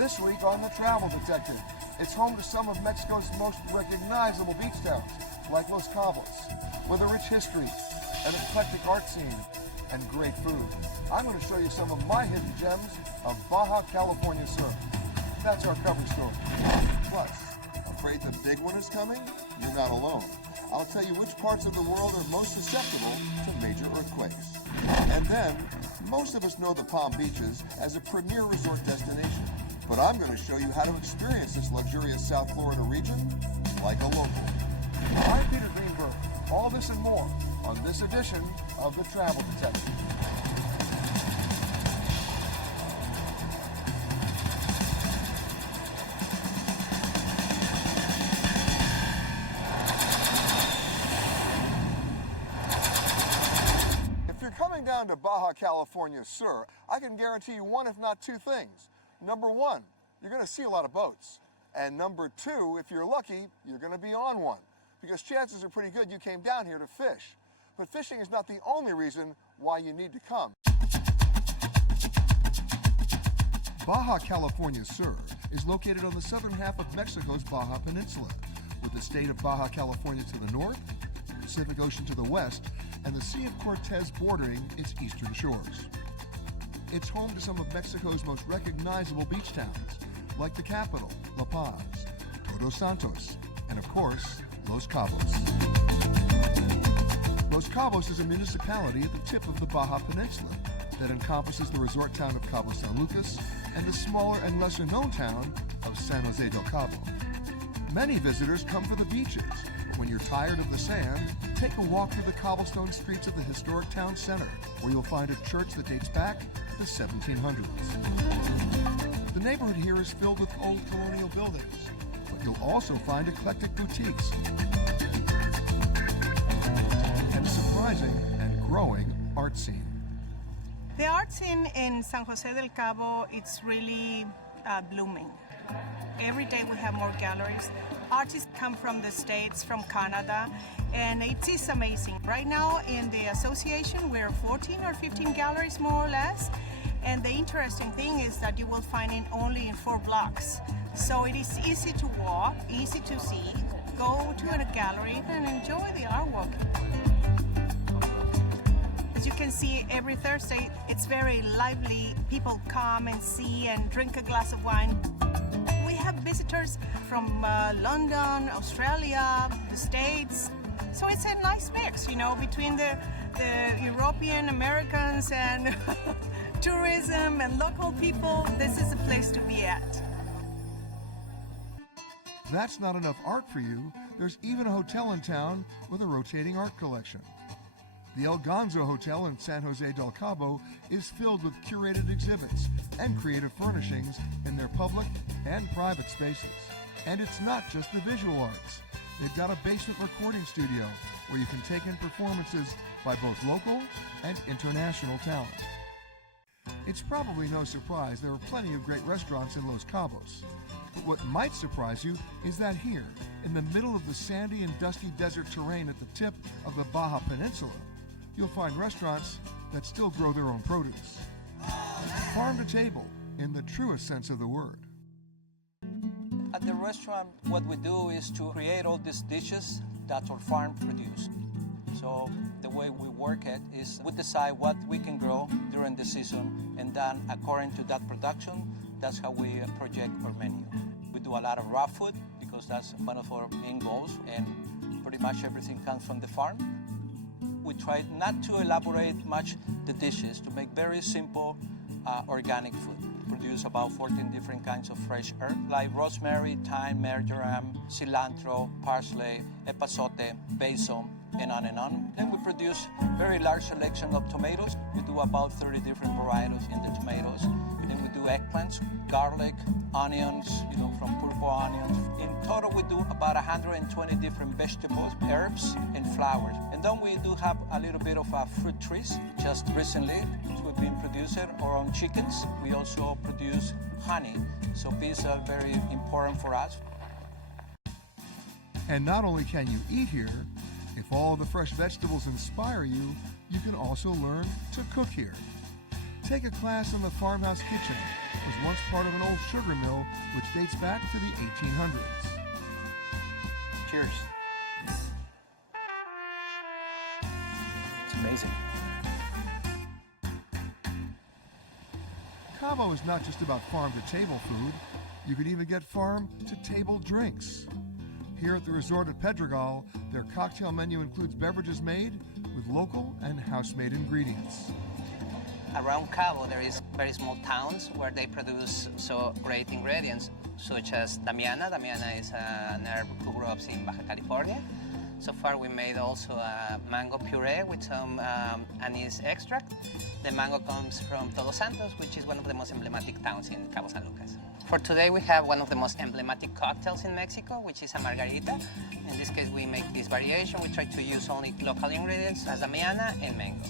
This week on The Travel Detective, it's home to some of Mexico's most recognizable beach towns, like Los Cabos, with a rich history, an eclectic art scene, and great food. I'm going to show you some of my hidden gems of Baja California Sur. That's our cover story. Plus, afraid the big one is coming? You're not alone. I'll tell you which parts of the world are most susceptible to major earthquakes. And then, most of us know the Palm Beaches as a premier resort destination. But I'm going to show you how to experience this luxurious South Florida region like a local. I'm Peter Greenberg. All this and more on this edition of The Travel Detective. If you're coming down to Baja California Sur, I can guarantee you one, if not two things. Number one, you're going to see a lot of boats. And number two, if you're lucky, you're going to be on one. Because chances are pretty good you came down here to fish. But fishing is not the only reason why you need to come. Baja California Sur is located on the southern half of Mexico's Baja Peninsula, with the state of Baja California to the north, the Pacific Ocean to the west, and the Sea of Cortez bordering its eastern shores. It's home to some of Mexico's most recognizable beach towns, like the capital, La Paz, Todos Santos, and of course, Los Cabos. Los Cabos is a municipality at the tip of the Baja Peninsula that encompasses the resort town of Cabo San Lucas and the smaller and lesser-known town of San Jose del Cabo. Many visitors come for the beaches, but when you're tired of the sand, take a walk through the cobblestone streets of the historic town center, where you'll find a church that dates back to the 1700s. The neighborhood here is filled with old colonial buildings, but you'll also find eclectic boutiques and surprising and growing art scene. The art scene in San Jose del Cabo, it's really blooming. Every day we have more galleries. Artists come from the States, from Canada, and it is amazing. Right now in the association, we're 14 or 15 galleries more or less. And the interesting thing is that you will find it only in 4 blocks. So it is easy to walk, easy to see, go to a gallery and enjoy the artwork. As you can see, every Thursday, it's very lively. People come and see and drink a glass of wine. We have visitors from London, Australia, the States. So it's a nice mix, you know, between the European Americans and tourism and local people. This is a place to be at. That's not enough art for you. There's even a hotel in town with a rotating art collection. The El Gonzo Hotel in San Jose del Cabo is filled with curated exhibits and creative furnishings in their public and private spaces. And it's not just the visual arts. They've got a basement recording studio where you can take in performances by both local and international talent. It's probably no surprise there are plenty of great restaurants in Los Cabos. But what might surprise you is that here, in the middle of the sandy and dusty desert terrain at the tip of the Baja Peninsula, you'll find restaurants that still grow their own produce. Farm to table, in the truest sense of the word. At the restaurant, what we do is to create all these dishes that our farm produced. So the way we work it is we decide what we can grow during the season, and then according to that production, that's how we project our menu. We do a lot of raw food because that's one of our main goals, and pretty much everything comes from the farm. We try not to elaborate much the dishes, to make very simple organic food. Produce about 14 different kinds of fresh herbs like rosemary, thyme, marjoram, cilantro, parsley, epazote, basil, and on and on. Then we produce very large selection of tomatoes. We do about 30 different varieties in the tomatoes. Then we do eggplants, garlic, onions, from purple onions. In total, we do about 120 different vegetables, herbs, and flowers. And then we do have a little bit of fruit trees. Just recently, we've been producing our own chickens. We also produce honey. So bees are very important for us. And not only can you eat here, if all the fresh vegetables inspire you, you can also learn to cook here. Take a class on the farmhouse kitchen. It was once part of an old sugar mill which dates back to the 1800s. Cheers. It's amazing. Cabo is not just about farm-to-table food. You could even get farm-to-table drinks. Here at the resort at Pedregal, their cocktail menu includes beverages made with local and house-made ingredients. Around Cabo, there is very small towns where they produce so great ingredients, such as Damiana. Damiana is an herb who grows in Baja California. So far, we made also a mango puree with some anise extract. The mango comes from Todos Santos, which is one of the most emblematic towns in Cabo San Lucas. For today, we have one of the most emblematic cocktails in Mexico, which is a margarita. In this case, we make this variation. We try to use only local ingredients as Damiana and mango.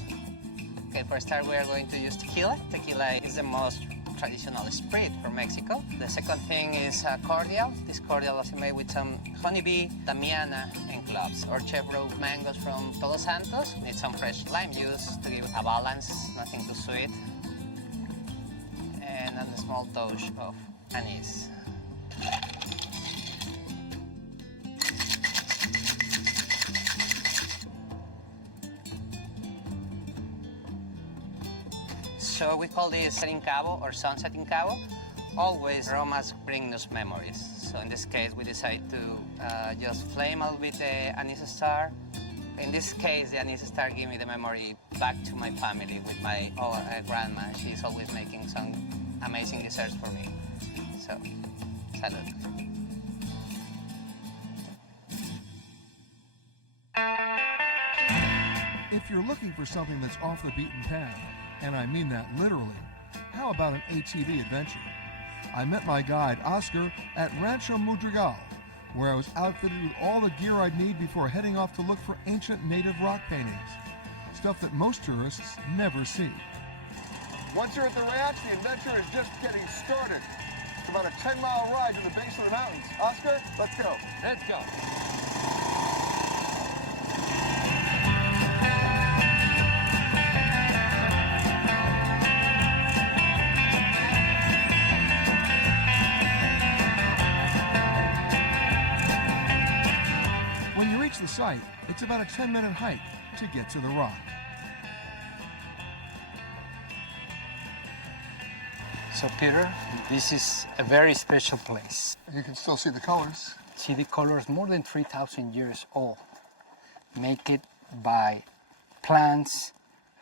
Okay, for a start, we are going to use tequila. Tequila is the most traditional spirit for Mexico. The second thing is cordial. This cordial is made with some honeybee, Damiana, and cloves, or chevron mangoes from Todos Santos. Need some fresh lime juice to give a balance, nothing too sweet. And a small touch of anise. So we call this setting Cabo or sunset in Cabo. Always aromas bring us memories. So in this case, we decide to just flame a little bit the anise star. In this case, the anise star give me the memory back to my family with my grandma. She's always making some amazing desserts for me. So, salud. If you're looking for something that's off the beaten path, and I mean that literally, how about an ATV adventure? I met my guide, Oscar, at Rancho Madrigal, where I was outfitted with all the gear I'd need before heading off to look for ancient native rock paintings, stuff that most tourists never see. Once you're at the ranch, the adventure is just getting started. It's about a 10-mile ride to the base of the mountains. Oscar, let's go. Let's go. The site, it's about a 10-minute hike to get to the rock. So Peter, this is a very special place. You can still see the colors. See the colors, more than 3,000 years old. Make it by plants,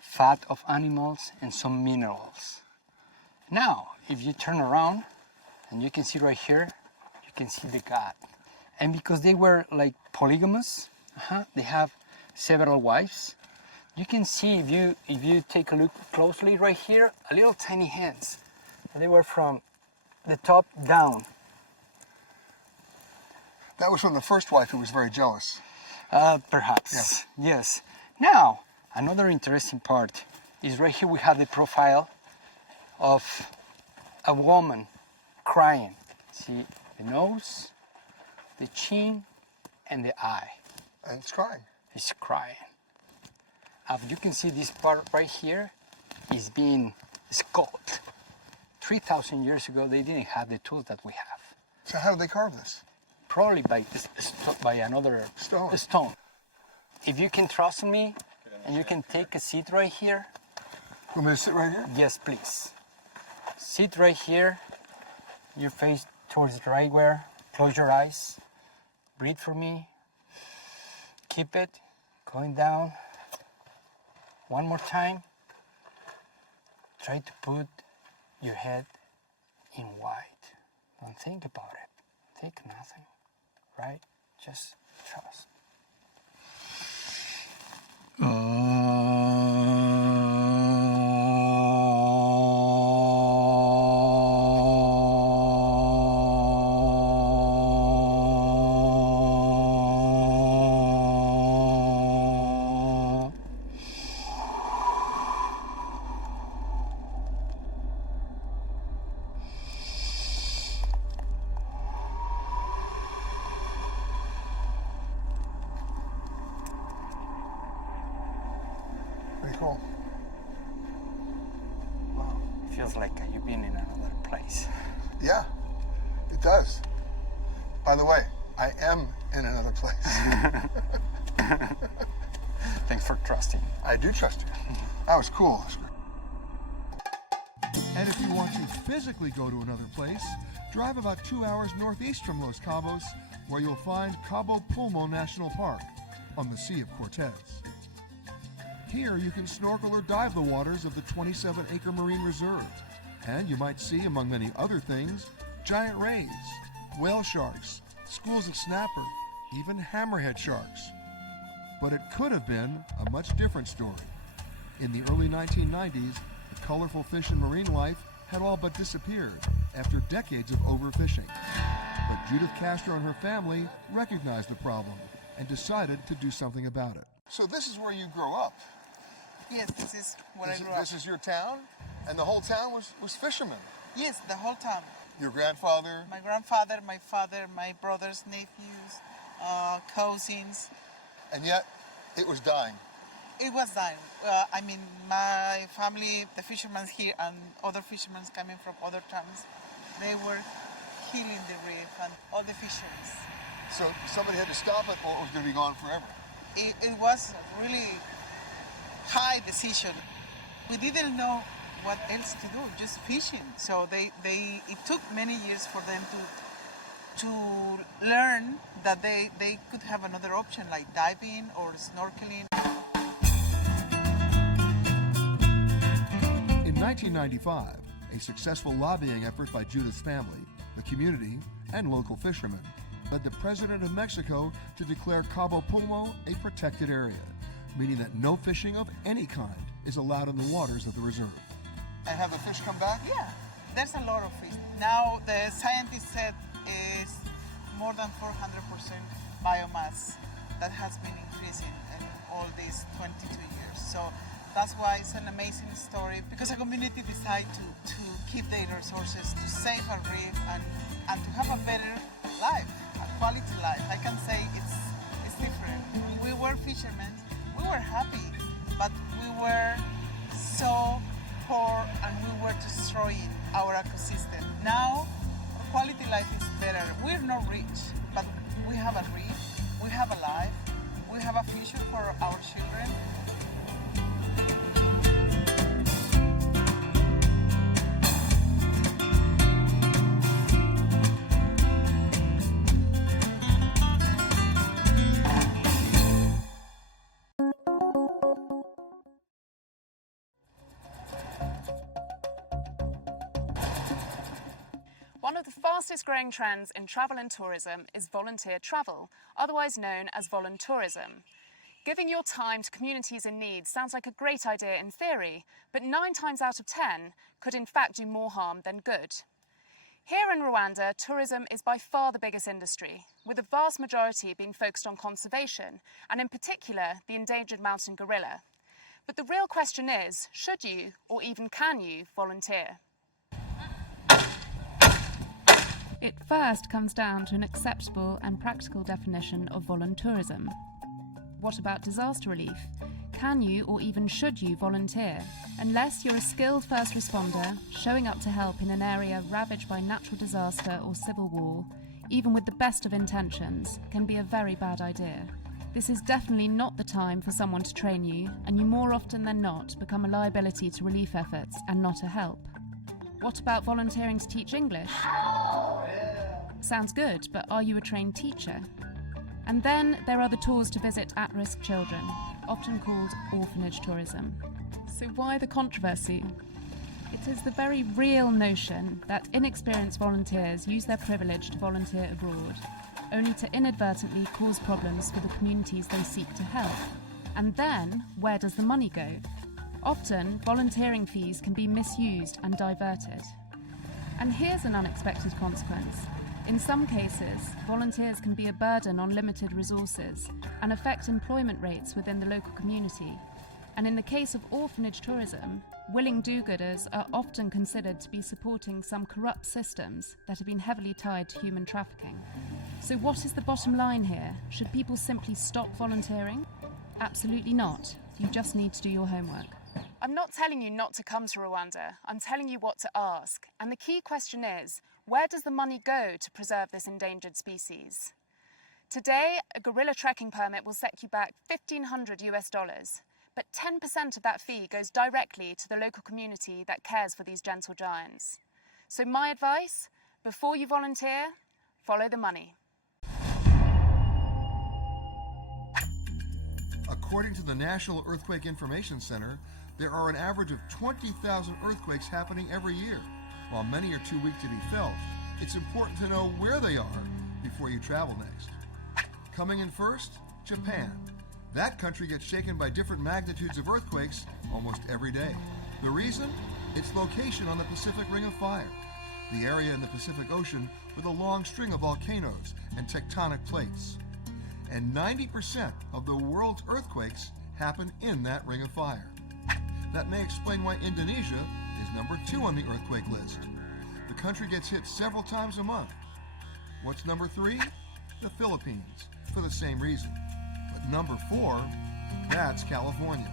fat of animals, and some minerals. Now, if you turn around, and you can see right here, you can see the god. And because they were like polygamous, they have several wives. You can see if you take a look closely right here, a little tiny hands. They were from the top down. That was from the first wife who was very jealous. Perhaps, yes. Now, another interesting part is right here we have the profile of a woman crying. See the nose, the chin, and the eye. And it's crying. It's crying. You can see this part right here is being sculpted. 3,000 years ago, they didn't have the tools that we have. So how did they carve this? Probably by another stone. If you can trust me, and you can take a seat right here. You want me to sit right here? Yes, please. Sit right here. Your face towards the right where. Close your eyes. Breathe for me. Keep it going down. One more time. Try to put your head in white. Don't think about it. Think nothing, right? Just trust. Pretty cool. Wow. feels like you've been in another place. Yeah, it does. By the way, I am in another place. Thanks for trusting. I do trust you. That was cool. And if you want to physically go to another place, drive about 2 hours northeast from Los Cabos, where you'll find Cabo Pulmo National Park on the Sea of Cortez. Here you can snorkel or dive the waters of the 27-acre marine reserve, and you might see, among many other things, giant rays, whale sharks, schools of snapper, even hammerhead sharks. But it could have been a much different story. In the early 1990s, the colorful fish and marine life had all but disappeared after decades of overfishing. But Judith Castro and her family recognized the problem and decided to do something about it. So this is where you grow up. Yes, this is where I grew up. This is your town? And the whole town was fishermen? Yes, the whole town. Your grandfather? My grandfather, my father, my brothers, nephews, cousins. And yet, it was dying. It was dying. I mean, my family, the fishermen here and other fishermen coming from other towns, they were killing the reef and all the fisheries. So somebody had to stop it or it was going to be gone forever? It was a really high decision. We didn't know what else to do, just fishing. So it took many years for them to learn that they could have another option like diving or snorkeling. In 1995, a successful lobbying effort by Judith's family, the community, and local fishermen led the President of Mexico to declare Cabo Pulmo a protected area, meaning that no fishing of any kind is allowed in the waters of the reserve. And have the fish come back? Yeah, there's a lot of fish. Now the scientists said is more than 400% biomass that has been increasing in all these 22 years. So that's why it's an amazing story, because a community decided to keep their resources, to save a reef and to have a better life, a quality life. I can say it's different. When we were fishermen, we were happy, but we were so poor and we were destroying our ecosystem. Now, quality life is better. We're not rich, but we have a reef, we have a life, we have a future for our children. One of the fastest growing trends in travel and tourism is volunteer travel, otherwise known as voluntourism. Giving your time to communities in need sounds like a great idea in theory, but 9 times out of 10 could in fact do more harm than good. Here in Rwanda, tourism is by far the biggest industry, with the vast majority being focused on conservation, and in particular, the endangered mountain gorilla. But the real question is, should you, or even can you, volunteer? It first comes down to an acceptable and practical definition of voluntourism. What about disaster relief? Can you or even should you volunteer? Unless you're a skilled first responder, showing up to help in an area ravaged by natural disaster or civil war, even with the best of intentions, can be a very bad idea. This is definitely not the time for someone to train you, and you more often than not become a liability to relief efforts and not a help. What about volunteering to teach English? Sounds good, but are you a trained teacher? And then there are the tours to visit at-risk children, often called orphanage tourism. So why the controversy? It is the very real notion that inexperienced volunteers use their privilege to volunteer abroad, only to inadvertently cause problems for the communities they seek to help. And then, where does the money go? Often, volunteering fees can be misused and diverted. And here's an unexpected consequence. In some cases, volunteers can be a burden on limited resources and affect employment rates within the local community. And in the case of orphanage tourism, willing do-gooders are often considered to be supporting some corrupt systems that have been heavily tied to human trafficking. So what is the bottom line here? Should people simply stop volunteering? Absolutely not. You just need to do your homework. I'm not telling you not to come to Rwanda. I'm telling you what to ask. And the key question is, where does the money go to preserve this endangered species? Today, a gorilla trekking permit will set you back $1,500, but 10% of that fee goes directly to the local community that cares for these gentle giants. So my advice, before you volunteer, follow the money. According to the National Earthquake Information Center, there are an average of 20,000 earthquakes happening every year. While many are too weak to be felt, it's important to know where they are before you travel next. Coming in first, Japan. That country gets shaken by different magnitudes of earthquakes almost every day. The reason? Its location on the Pacific Ring of Fire, the area in the Pacific Ocean with a long string of volcanoes and tectonic plates. And 90% of the world's earthquakes happen in that ring of fire. That may explain why Indonesia is number 2 on the earthquake list. The country gets hit several times a month. What's number 3? The Philippines, for the same reason. But number 4, that's California,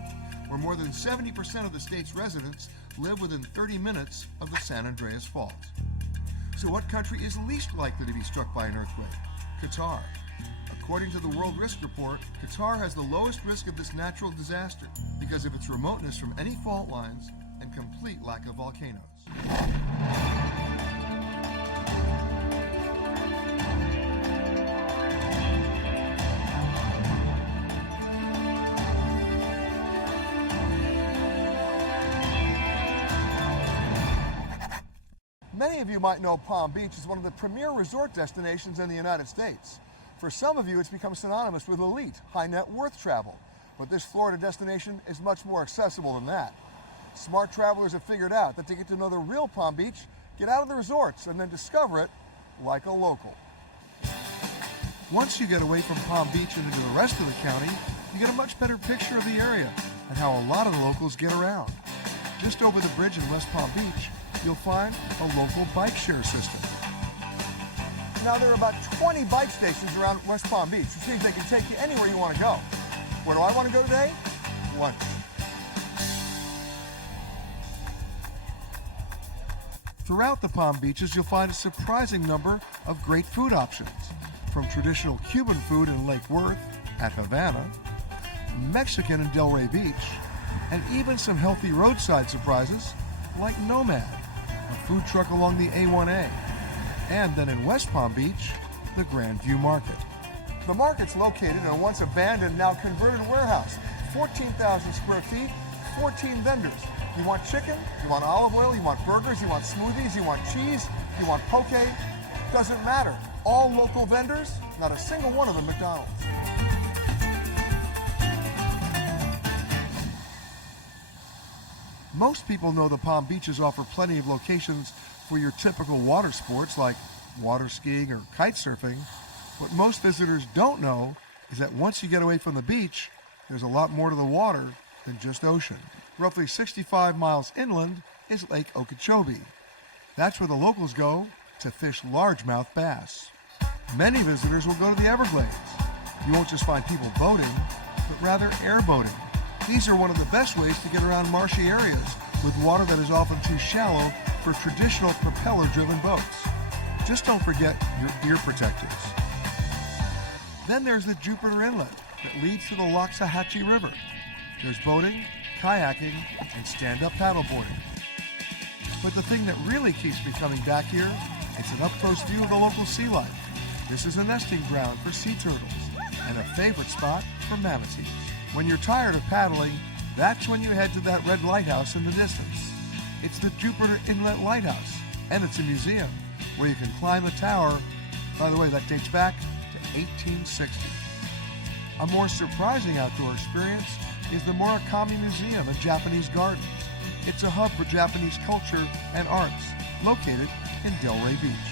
where more than 70% of the state's residents live within 30 minutes of the San Andreas Fault. So what country is least likely to be struck by an earthquake? Qatar. According to the World Risk Report, Qatar has the lowest risk of this natural disaster because of its remoteness from any fault lines and complete lack of volcanoes. Many of you might know Palm Beach is one of the premier resort destinations in the United States. For some of you, it's become synonymous with elite, high net worth travel. But this Florida destination is much more accessible than that. Smart travelers have figured out that to get to know the real Palm Beach, get out of the resorts and then discover it like a local. Once you get away from Palm Beach and into the rest of the county, you get a much better picture of the area and how a lot of the locals get around. Just over the bridge in West Palm Beach, you'll find a local bike share system. Now, there are about 20 bike stations around West Palm Beach, which means they can take you anywhere you want to go. Where do I want to go today? Lunch. Throughout the Palm Beaches, you'll find a surprising number of great food options, from traditional Cuban food in Lake Worth at Havana, Mexican in Delray Beach, and even some healthy roadside surprises like Nomad, a food truck along the A1A. And then in West Palm Beach, the Grandview Market. The market's located in a once abandoned, now converted warehouse. 14,000 square feet, 14 vendors. You want chicken, you want olive oil, you want burgers, you want smoothies, you want cheese, you want poke. Doesn't matter. All local vendors, not a single one of them McDonald's. Most people know the Palm Beaches offer plenty of locations for your typical water sports like water skiing or kite surfing. What most visitors don't know is that once you get away from the beach, there's a lot more to the water than just ocean. Roughly 65 miles inland is Lake Okeechobee. That's where the locals go to fish largemouth bass. Many visitors will go to the Everglades. You won't just find people boating, but rather airboating. These are one of the best ways to get around marshy areas with water that is often too shallow for traditional propeller-driven boats. Just don't forget your ear protectors. Then there's the Jupiter Inlet that leads to the Loxahatchee River. There's boating, kayaking, and stand-up paddleboarding. But the thing that really keeps me coming back here, it's an up-close view of the local sea life. This is a nesting ground for sea turtles and a favorite spot for manatees. When you're tired of paddling, that's when you head to that red lighthouse in the distance. It's the Jupiter Inlet Lighthouse, and it's a museum where you can climb the tower. By the way, that dates back to 1860. A more surprising outdoor experience is the Murakami Museum and Japanese Gardens. It's a hub for Japanese culture and arts, located in Delray Beach.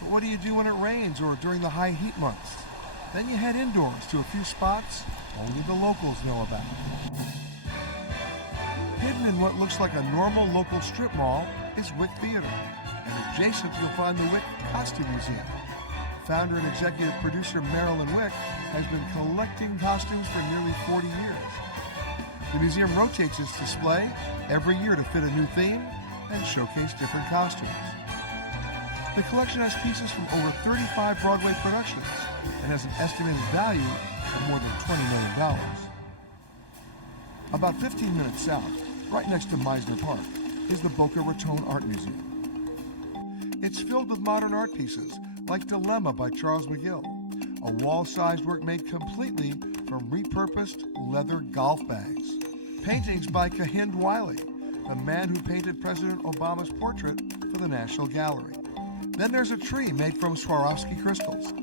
But what do you do when it rains or during the high heat months? Then you head indoors to a few spots only the locals know about. Hidden in what looks like a normal local strip mall is Wick Theater, and adjacent you'll find the Wick Costume Museum. Founder and executive producer Marilyn Wick has been collecting costumes for nearly 40 years. The museum rotates its display every year to fit a new theme and showcase different costumes. The collection has pieces from over 35 Broadway productions and has an estimated value of more than $20 million. About 15 minutes south, right next to Meisner Park, is the Boca Raton Art Museum. It's filled with modern art pieces like Dilemma by Charles McGill, a wall-sized work made completely from repurposed leather golf bags. Paintings by Kehinde Wiley, the man who painted President Obama's portrait for the National Gallery. Then there's a tree made from Swarovski crystals.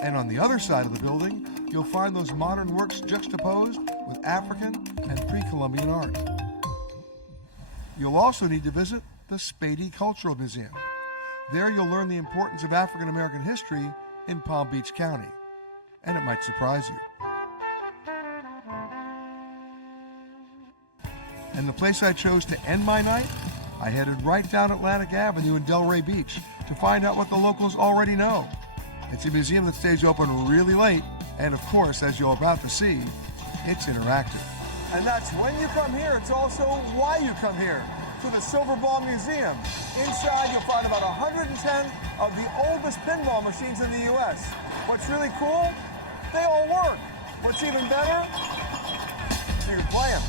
And on the other side of the building, you'll find those modern works juxtaposed with African and pre-Columbian art. You'll also need to visit the Spady Cultural Museum. There you'll learn the importance of African American history in Palm Beach County, and it might surprise you. And the place I chose to end my night, I headed right down Atlantic Avenue in Delray Beach to find out what the locals already know. It's a museum that stays open really late, and of course, as you're about to see, it's interactive. And that's when you come here, it's also why you come here, to the Silver Ball Museum. Inside, you'll find about 110 of the oldest pinball machines in the U.S. What's really cool? They all work. What's even better? You can play them.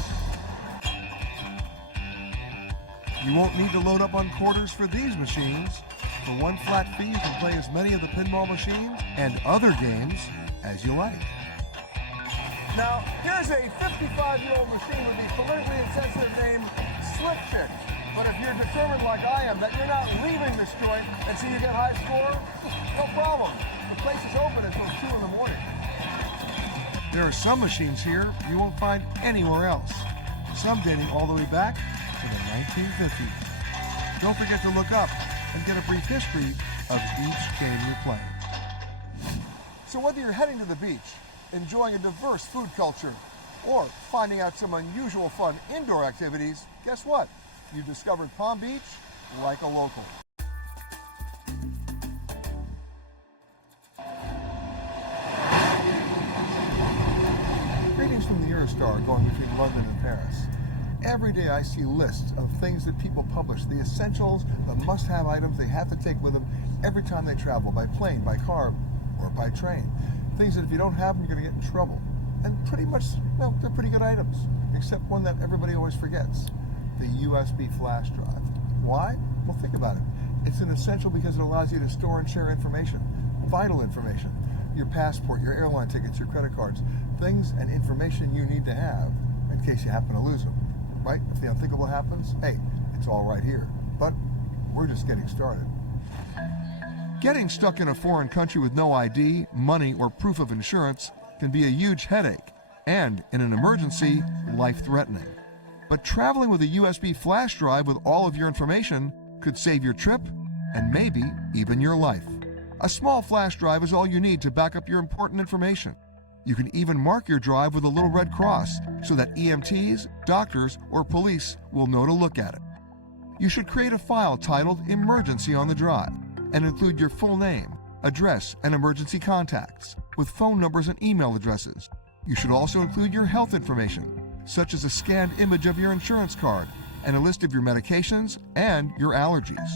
You won't need to load up on quarters for these machines. For one flat fee, you can play as many of the pinball machines and other games as you like. Now, here's a 55-year-old machine with the politically insensitive name Slick Chick. But if you're determined like I am that you're not leaving this joint until you get high score, no problem. The place is open until 2 in the morning. There are some machines here you won't find anywhere else. Some dating all the way back to the 1950s. Don't forget to look up and get a brief history of each game you're playing. So whether you're heading to the beach, enjoying a diverse food culture, or finding out some unusual fun indoor activities, guess what? You discovered Palm Beach like a local. Greetings from the Eurostar going between London and Paris. Every day I see lists of things that people publish, the essentials, the must-have items they have to take with them every time they travel, by plane, by car, or by train. Things that if you don't have them, you're going to get in trouble. And pretty much, well, they're pretty good items, except one that everybody always forgets, the USB flash drive. Why? Well, think about it. It's an essential because it allows you to store and share information, vital information, your passport, your airline tickets, your credit cards, things and information you need to have in case you happen to lose them. Right? If the unthinkable happens, hey, it's all right here. But we're just getting started. Getting stuck in a foreign country with no ID, money, or proof of insurance can be a huge headache, and in an emergency, life-threatening. But traveling with a USB flash drive with all of your information could save your trip and maybe even your life. A small flash drive is all you need to back up your important information. You can even mark your drive with a little red cross so that EMTs, doctors, or police will know to look at it. You should create a file titled Emergency on the drive and include your full name, address, and emergency contacts with phone numbers and email addresses. You should also include your health information, such as a scanned image of your insurance card and a list of your medications and your allergies.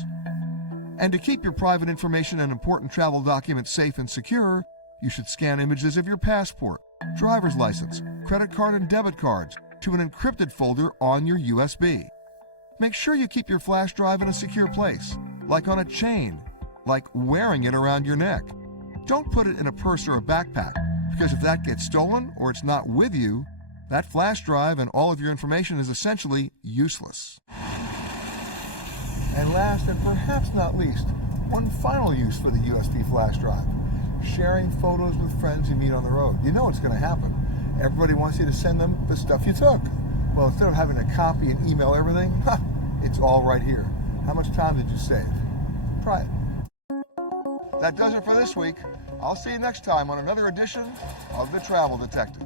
And to keep your private information and important travel documents safe and secure, you should scan images of your passport, driver's license, credit card, and debit cards to an encrypted folder on your USB. Make sure you keep your flash drive in a secure place, like on a chain, like wearing it around your neck. Don't put it in a purse or a backpack, because if that gets stolen or it's not with you, that flash drive and all of your information is essentially useless. And last and perhaps not least, one final use for the USB flash drive. Sharing photos with friends you meet on the road. You know it's going to happen. Everybody wants you to send them the stuff you took. Well, instead of having to copy and email everything, it's all right here. How much time did you save? Try it. That does it for this week. I'll see you next time on another edition of The Travel Detective.